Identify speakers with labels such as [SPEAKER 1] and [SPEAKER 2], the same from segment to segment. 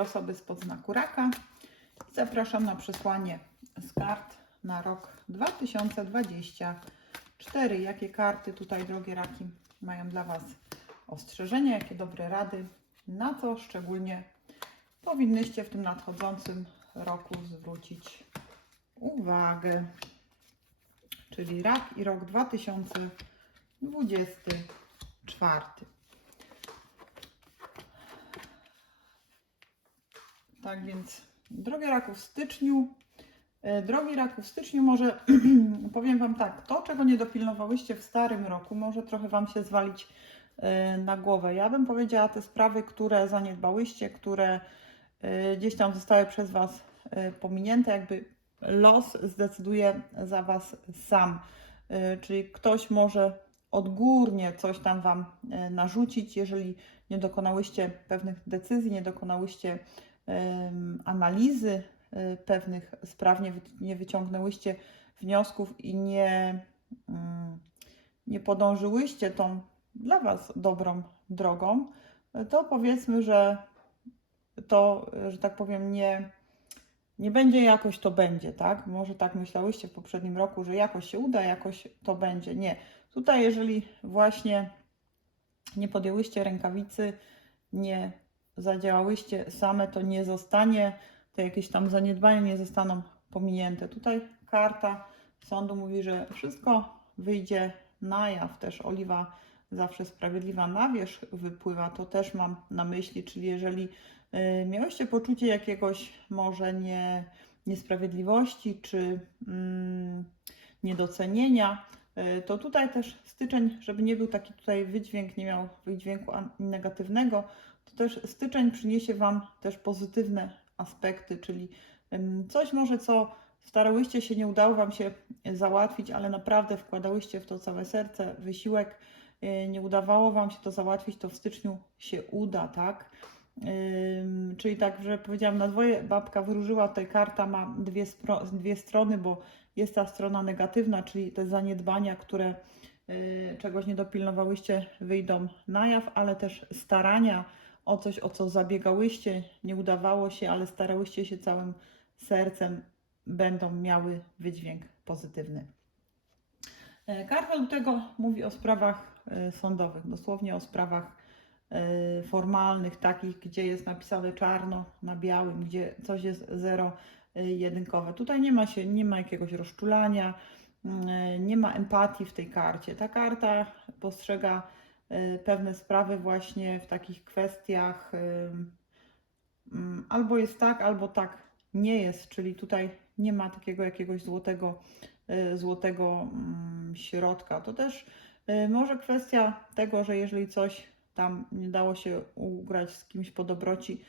[SPEAKER 1] Osoby spod znaku raka zapraszam na przesłanie z kart na rok 2024. Jakie karty tutaj, drogie raki, mają dla Was ostrzeżenia, jakie dobre rady, na co szczególnie powinnyście w tym nadchodzącym roku zwrócić uwagę. Czyli rak i rok 2024. Tak więc, drogie raku w styczniu, e, drogi raku w styczniu, może powiem Wam tak, to czego nie dopilnowałyście w starym roku, może trochę Wam się zwalić e, na głowę. Ja bym powiedziała te sprawy, które zaniedbałyście, które e, gdzieś tam zostały przez Was pominięte, jakby los zdecyduje za Was sam. Czyli ktoś może odgórnie coś tam Wam narzucić, jeżeli nie dokonałyście pewnych decyzji, nie dokonałyście analizy e, pewnych spraw, nie, wy, nie wyciągnęłyście wniosków i nie, mm, nie podążyłyście tą dla Was dobrą drogą, e, to powiedzmy, że to, e, że tak powiem, nie, nie będzie jakoś to będzie, tak? Może tak myślałyście w poprzednim roku, że jakoś się uda, jakoś to będzie. Nie. Tutaj, jeżeli właśnie nie podjęłyście rękawicy, nie zadziałałyście same, to nie zostanie, te jakieś tam zaniedbania nie zostaną pominięte. Tutaj karta sądu mówi, że wszystko wyjdzie na jaw. Też oliwa zawsze sprawiedliwa na wierzch wypływa. To też mam na myśli, czyli jeżeli y, miałyście poczucie jakiegoś może nie, niesprawiedliwości czy mm, niedocenienia, y, to tutaj też styczeń, żeby nie był taki tutaj wydźwięk, nie miał wydźwięku negatywnego, też styczeń przyniesie Wam też pozytywne aspekty, czyli coś może, co starałyście się, nie udało Wam się załatwić, ale naprawdę wkładałyście w to całe serce, wysiłek, yy, nie udawało Wam się to załatwić, to w styczniu się uda, tak? Czyli tak, że powiedziałam, na dwoje babka wróżyła, tutaj karta ma dwie, dwie strony, bo jest ta strona negatywna, czyli te zaniedbania, które y, czegoś nie dopilnowałyście, wyjdą na jaw, ale też starania o coś, o co zabiegałyście, nie udawało się, ale starałyście się całym sercem, będą miały wydźwięk pozytywny. E, Karta lutego mówi o sprawach e, sądowych, dosłownie o sprawach e, formalnych, takich, gdzie jest napisane czarno na białym, gdzie coś jest zero-jedynkowe. Tutaj nie ma się, nie ma jakiegoś rozczulania, mm, nie ma empatii w tej karcie. Ta karta postrzega pewne sprawy właśnie w takich kwestiach em, mm, albo jest tak, albo tak nie jest, czyli tutaj nie ma takiego jakiegoś złotego, e, złotego mm, środka. To też może kwestia tego, że jeżeli coś tam nie dało się ugrać z kimś po dobroci,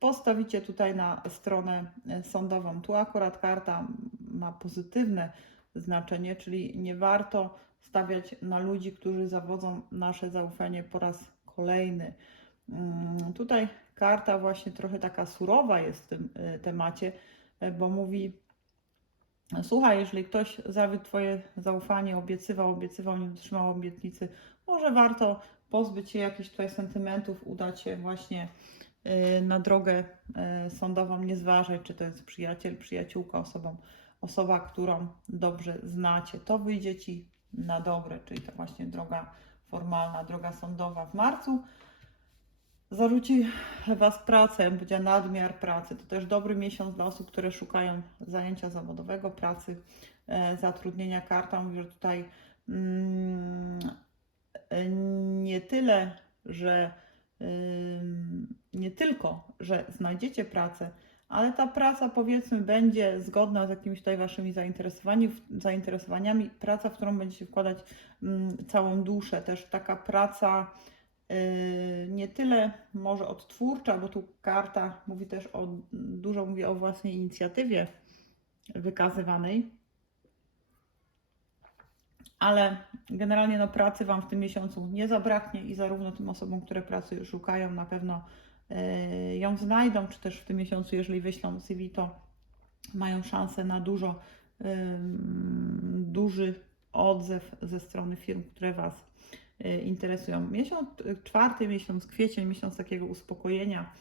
[SPEAKER 1] postawicie tutaj na stronę sądową. Tu akurat karta ma pozytywne znaczenie, czyli nie warto stawiać na ludzi, którzy zawodzą nasze zaufanie po raz kolejny. Mm, Tutaj karta właśnie trochę taka surowa jest w tym e, temacie, e, bo mówi, słuchaj, jeżeli ktoś zawiódł Twoje zaufanie, obiecywał, obiecywał, nie dotrzymał obietnicy, może warto pozbyć się jakichś tutaj sentymentów, udać się właśnie y, na drogę y, sądową, nie zważać, czy to jest przyjaciel, przyjaciółka, osobą, osoba, którą dobrze znacie. To wyjdzie Ci na dobre, czyli to właśnie droga formalna, droga sądowa w marcu. Zarzuci Was pracę, powiedziała nadmiar pracy. To też dobry miesiąc dla osób, które szukają zajęcia zawodowego, pracy, e, zatrudnienia. Karta mówi, że tutaj mm, e, nie tyle, że ym, nie tylko, że znajdziecie pracę, ale ta praca powiedzmy będzie zgodna z jakimiś tutaj waszymi zainteresowani, zainteresowaniami, praca, w którą będziecie wkładać mm, całą duszę, też taka praca yy, nie tyle może odtwórcza, bo tu karta mówi też o, dużo mówi o własnej inicjatywie wykazywanej, ale generalnie no, pracy Wam w tym miesiącu nie zabraknie i zarówno tym osobom, które pracy szukają, na pewno ją znajdą, czy też w tym miesiącu, jeżeli wyślą CV, to mają szansę na dużo, duży odzew ze strony firm, które Was e, interesują. Miesiąc e, czwarty, miesiąc kwiecień, miesiąc takiego uspokojenia,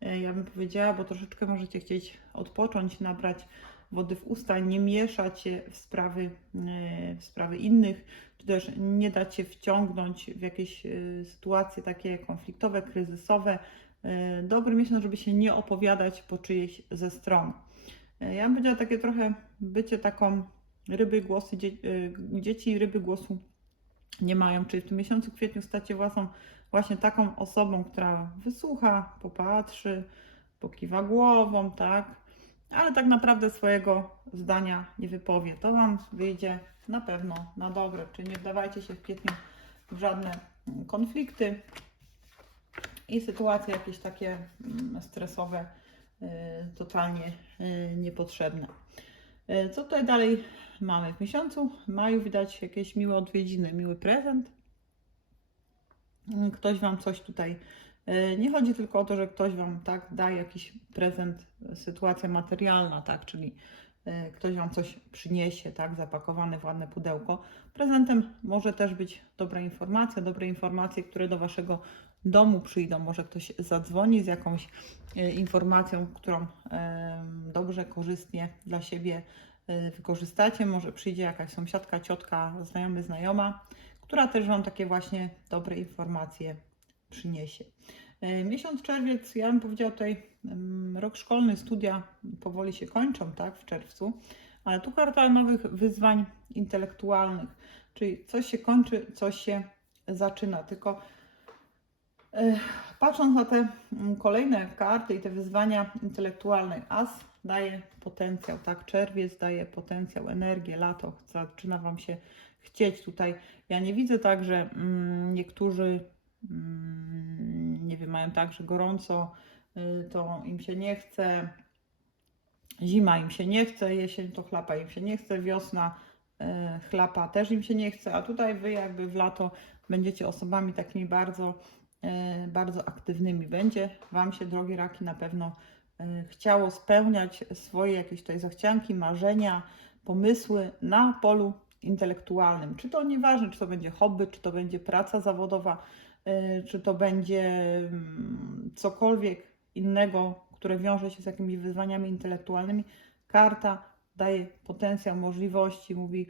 [SPEAKER 1] e, ja bym powiedziała, bo troszeczkę możecie chcieć odpocząć, nabrać wody w usta, nie mieszać się w sprawy, e, w sprawy innych, czy też nie dać się wciągnąć w jakieś e, sytuacje takie konfliktowe, kryzysowe. E, Dobry miesiąc, żeby się nie opowiadać po czyjejś ze stron. E, Ja bym powiedziała takie trochę bycie taką ryby głosy, e, dzieci ryby głosu nie mają, czyli w tym miesiącu kwietniu stacie własną właśnie taką osobą, która wysłucha, popatrzy, pokiwa głową, tak, ale tak naprawdę swojego zdania nie wypowie. To Wam wyjdzie na pewno na dobre, czyli nie wdawajcie się w kwietniu w żadne konflikty i sytuacje jakieś takie mm, stresowe, y, totalnie y, niepotrzebne. Y, Co tutaj dalej mamy? W miesiącu maju widać jakieś miłe odwiedziny, miły prezent. Ktoś Wam coś tutaj. Nie chodzi tylko o to, że ktoś Wam tak daje jakiś prezent, sytuacja materialna, tak, czyli ktoś Wam coś przyniesie, tak, zapakowane w ładne pudełko. Prezentem może też być dobra informacja, dobre informacje, które do Waszego domu przyjdą. Może ktoś zadzwoni z jakąś y, informacją, którą dobrze, korzystnie dla siebie y, wykorzystacie. Może przyjdzie jakaś sąsiadka, ciotka, znajomy, znajoma, która też Wam takie właśnie dobre informacje przyniesie. Y, Miesiąc czerwiec, ja bym powiedziała tutaj, rok szkolny, studia powoli się kończą, tak, w czerwcu, ale tu karta nowych wyzwań intelektualnych, czyli coś się kończy, coś się zaczyna, tylko e, patrząc na te mm, kolejne karty i te wyzwania intelektualne, as daje potencjał, tak, czerwiec daje potencjał, energię, lato, zaczyna Wam się chcieć tutaj. Ja nie widzę tak, że mm, niektórzy mm, nie wiem, mają tak, że gorąco, y, to im się nie chce, zima im się nie chce, jesień to chlapa im się nie chce, wiosna y, chlapa też im się nie chce, a tutaj wy jakby w lato będziecie osobami takimi bardzo, bardzo aktywnymi. Będzie Wam się, drogie raki, na pewno y, chciało spełniać swoje jakieś tutaj zachcianki, marzenia, pomysły na polu intelektualnym. Czy to nieważne, czy to będzie hobby, czy to będzie praca zawodowa, y, czy to będzie mm, cokolwiek innego, które wiąże się z jakimiś wyzwaniami intelektualnymi. Karta daje potencjał, możliwości, mówi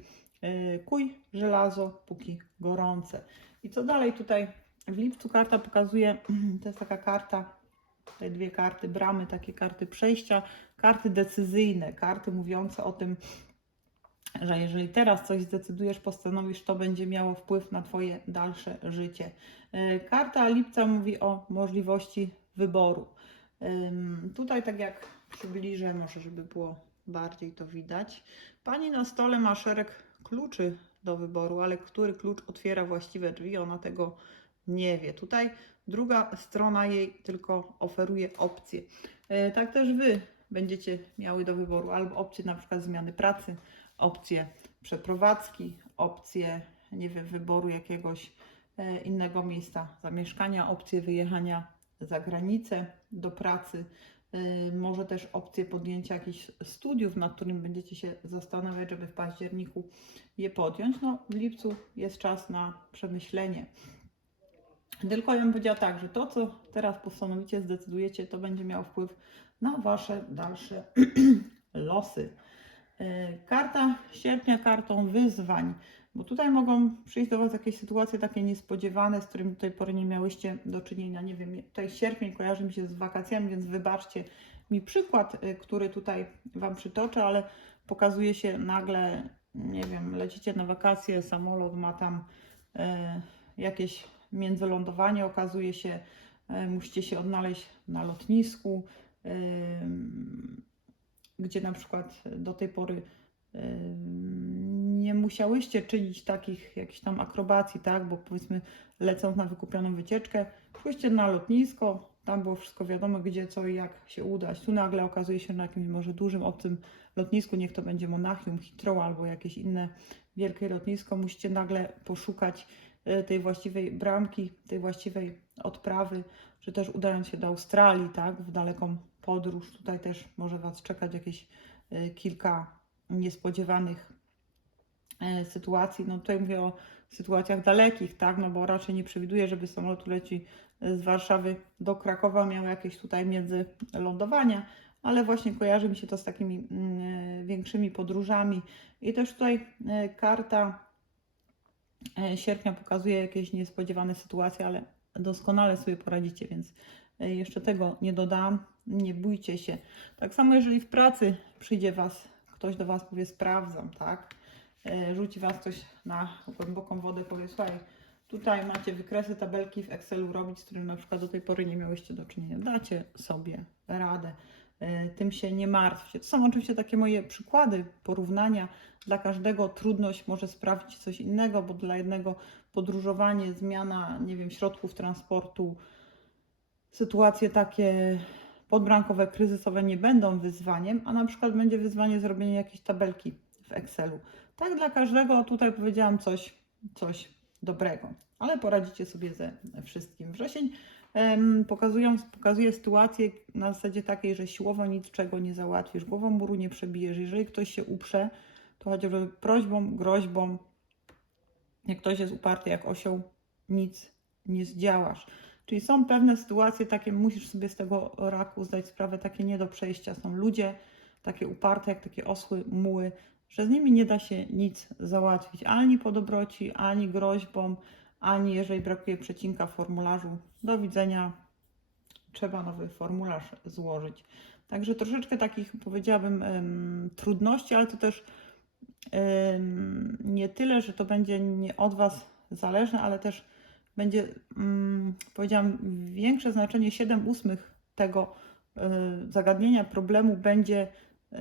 [SPEAKER 1] kuj żelazo, póki gorące. I co dalej tutaj? W lipcu karta pokazuje, to jest taka karta, te dwie karty bramy, takie karty przejścia, karty decyzyjne, karty mówiące o tym, że jeżeli teraz coś zdecydujesz, postanowisz, to będzie miało wpływ na Twoje dalsze życie. E, Karta lipca mówi o możliwości wyboru. Tutaj, tak jak przybliżę, może żeby było bardziej to widać. Pani na stole ma szereg kluczy do wyboru, ale który klucz otwiera właściwe drzwi, ona tego nie wie. Tutaj druga strona jej tylko oferuje opcje. E, Tak też Wy będziecie miały do wyboru albo opcje na przykład zmiany pracy, opcje przeprowadzki, opcje, nie wiem, wyboru jakiegoś e, innego miejsca zamieszkania, opcje wyjechania za granicę do pracy, e, może też opcje podjęcia jakichś studiów, nad którymi będziecie się zastanawiać, żeby w październiku je podjąć. No, w lipcu jest czas na przemyślenie. Tylko ja bym powiedziała tak, że to, co teraz postanowicie, zdecydujecie, to będzie miało wpływ na Wasze dalsze losy. E, Karta sierpnia kartą wyzwań, bo tutaj mogą przyjść do Was jakieś sytuacje takie niespodziewane, z którymi do tej pory nie miałyście do czynienia. Nie wiem, tutaj sierpień kojarzy mi się z wakacjami, więc wybaczcie mi przykład, y, który tutaj Wam przytoczę, ale pokazuje się nagle, nie wiem, lecicie na wakacje, samolot ma tam e, jakieś międzylądowanie, okazuje się, e, musicie się odnaleźć na lotnisku, gdzie na przykład do tej pory nie musiałyście czynić takich jakichś tam akrobacji, tak, bo powiedzmy lecąc na wykupioną wycieczkę, pójście na lotnisko, tam było wszystko wiadomo, gdzie, co i jak się udać. Tu nagle okazuje się na jakimś może dużym, obcym lotnisku, niech to będzie Monachium, Heathrow albo jakieś inne wielkie lotnisko, musicie nagle poszukać tej właściwej bramki, tej właściwej odprawy, czy też udając się do Australii, tak, w daleką podróż. Tutaj też może Was czekać jakieś e, kilka niespodziewanych e, sytuacji, no tutaj mówię o sytuacjach dalekich, tak, no bo raczej nie przewiduję, żeby samolot leci z Warszawy do Krakowa, miał jakieś tutaj międzylądowania, ale właśnie kojarzy mi się to z takimi mm, większymi podróżami i też tutaj karta sierpnia pokazuje jakieś niespodziewane sytuacje, ale doskonale sobie poradzicie, więc e, jeszcze tego nie dodałam. Nie bójcie się. Tak samo, jeżeli w pracy przyjdzie was, ktoś do was powie, sprawdzam, tak? E, Rzuci was ktoś na głęboką wodę, powie, słuchaj, tutaj macie wykresy, tabelki w Excelu robić, z którym na przykład do tej pory nie miałyście do czynienia. Dacie sobie radę. E, Tym się nie martwcie. To są oczywiście takie moje przykłady, porównania. Dla każdego trudność może sprawić coś innego, bo dla jednego podróżowanie, zmiana, nie wiem, środków transportu, sytuacje takie podbrankowe, kryzysowe nie będą wyzwaniem, a na przykład będzie wyzwanie zrobienie jakiejś tabelki w Excelu. Tak dla każdego tutaj powiedziałam coś, coś dobrego, ale poradzicie sobie ze wszystkim. Wrzesień em, pokazując, pokazuje sytuację na zasadzie takiej, że siłowo niczego nie załatwisz, głową muru nie przebijesz. Jeżeli ktoś się uprze, to chociażby prośbą, groźbą, jak ktoś jest uparty jak osioł, nic nie zdziałasz. Czyli są pewne sytuacje takie, musisz sobie z tego raku zdać sprawę, takie nie do przejścia. Są ludzie takie uparte, jak takie osły, muły, że z nimi nie da się nic załatwić, ani po dobroci, ani groźbą, ani jeżeli brakuje przecinka w formularzu. Do widzenia, trzeba nowy formularz złożyć. Także troszeczkę takich, powiedziałabym, trudności, ale to też nie tyle, że to będzie nie od Was zależne, ale też będzie, mm, powiedziałam, większe znaczenie 7 ósmych tego y, zagadnienia, problemu będzie y,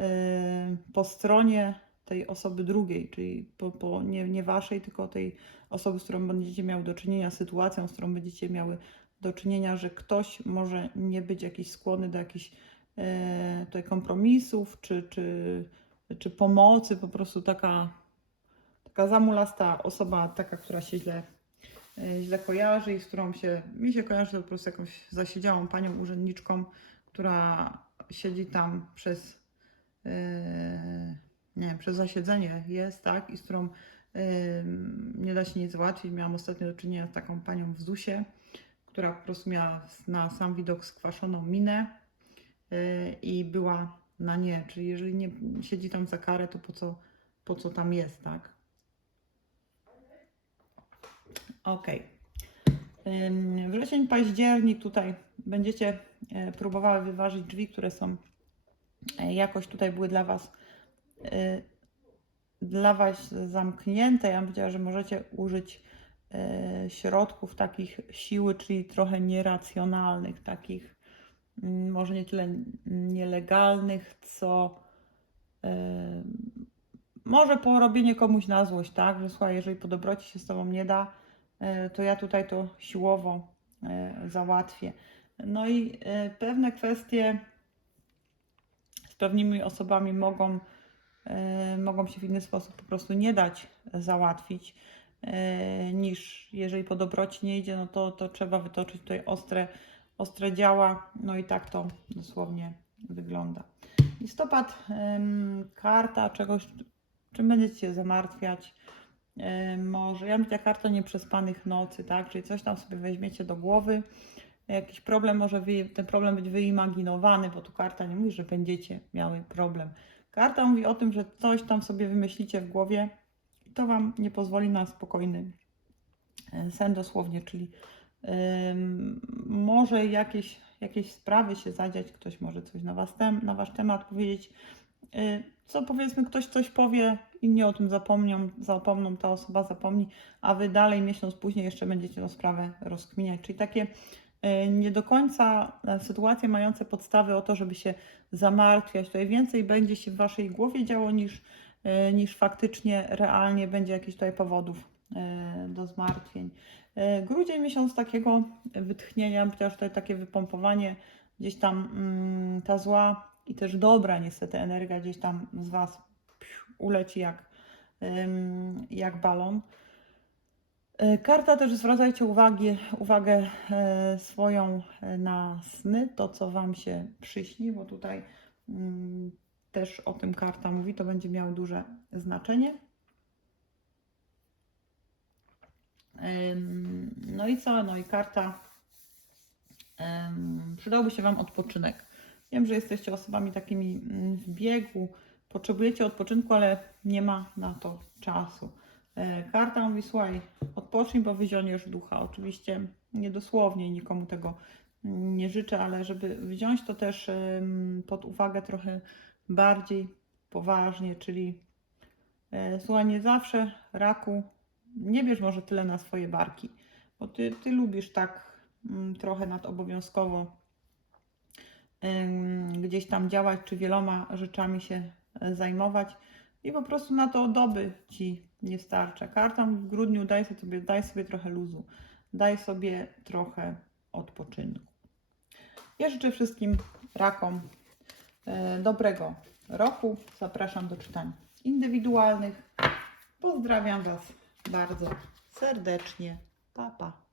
[SPEAKER 1] po stronie tej osoby drugiej, czyli po, po nie, nie waszej, tylko tej osoby, z którą będziecie miały do czynienia, sytuacją, z którą będziecie miały do czynienia, że ktoś może nie być jakiś skłonny do jakichś e, tutaj kompromisów, czy, czy, czy pomocy, po prostu taka, taka zamulasta osoba, taka, która się źle, e, źle kojarzy i z którą się, mi się kojarzy po prostu jakąś zasiedziałą panią urzędniczką, która siedzi tam przez, e, nie wiem, przez zasiedzenie jest, tak, i z którą Ym, nie da się nic załatwić. Miałam ostatnio do czynienia z taką panią w ZUS-ie, która po prostu miała na sam widok skwaszoną minę yy, i była na nie. Czyli jeżeli nie siedzi tam za karę, to po co, po co tam jest, tak? Ok. Ym, Wrzesień, październik tutaj będziecie e, próbowały wyważyć drzwi, które są e, jakoś tutaj były dla Was dla Was zamknięte. Ja bym powiedziała, że możecie użyć e, środków takich siły, czyli trochę nieracjonalnych, takich mm, może nie tyle nielegalnych, co e, może porobienie komuś na złość, tak? Że słuchaj, jeżeli po dobroci się z Tobą nie da, to ja tutaj to siłowo załatwię. No i pewne kwestie z pewnymi osobami mogą mogą się w inny sposób po prostu nie dać załatwić, e, niż jeżeli po dobroci nie idzie, no to, to trzeba wytoczyć tutaj ostre, ostre działa, no i tak to dosłownie wygląda. Listopad, karta czegoś, czym będziecie się zamartwiać, e, może, ja myślę, karta nieprzespanych nocy, tak, czyli coś tam sobie weźmiecie do głowy, jakiś problem może wy, ten problem być wyimaginowany, bo tu karta nie mówi, że będziecie miały problem. Karta mówi o tym, że coś tam sobie wymyślicie w głowie i to Wam nie pozwoli na spokojny e, sen dosłownie, czyli może jakieś, jakieś sprawy się zadziać, ktoś może coś na, was tem, na Wasz temat powiedzieć, y, co powiedzmy ktoś coś powie, inni o tym zapomnią, zapomną, ta osoba zapomni, a Wy dalej miesiąc później jeszcze będziecie tę sprawę rozkminiać, czyli takie nie do końca e, sytuacje mające podstawy o to, żeby się zamartwiać. Tutaj więcej będzie się w Waszej głowie działo niż, e, niż faktycznie, realnie będzie jakichś tutaj powodów e, do zmartwień. E, Grudzień miesiąc takiego wytchnienia, chociaż tutaj takie wypompowanie gdzieś tam mm, ta zła i też dobra niestety energia gdzieś tam z Was uleci jak, jak balon. E, Karta też zwracajcie uwagi, uwagę e, swoją e, na sny, to co Wam się przyśni, bo tutaj mm, też o tym karta mówi, to będzie miało duże znaczenie. No i co? No i karta. Przydałby się Wam odpoczynek. Wiem, że jesteście osobami takimi mm, w biegu, potrzebujecie odpoczynku, ale nie ma na to czasu. E, Karta mówi, słuchaj, odpocznij, bo wyzioniesz ducha. Oczywiście niedosłownie nikomu tego nie życzę, ale żeby wziąć to też pod uwagę trochę bardziej poważnie, czyli e, słuchaj, nie zawsze raku nie bierz może tyle na swoje barki, bo ty, ty lubisz tak mm, trochę nadobowiązkowo gdzieś tam działać, czy wieloma rzeczami się e, zajmować i po prostu na to doby ci nie starcza. Karta w grudniu daj sobie, daj sobie trochę luzu, daj sobie trochę odpoczynku. Ja życzę wszystkim rakom e, dobrego roku. Zapraszam do czytań indywidualnych. Pozdrawiam Was bardzo serdecznie. Pa, pa.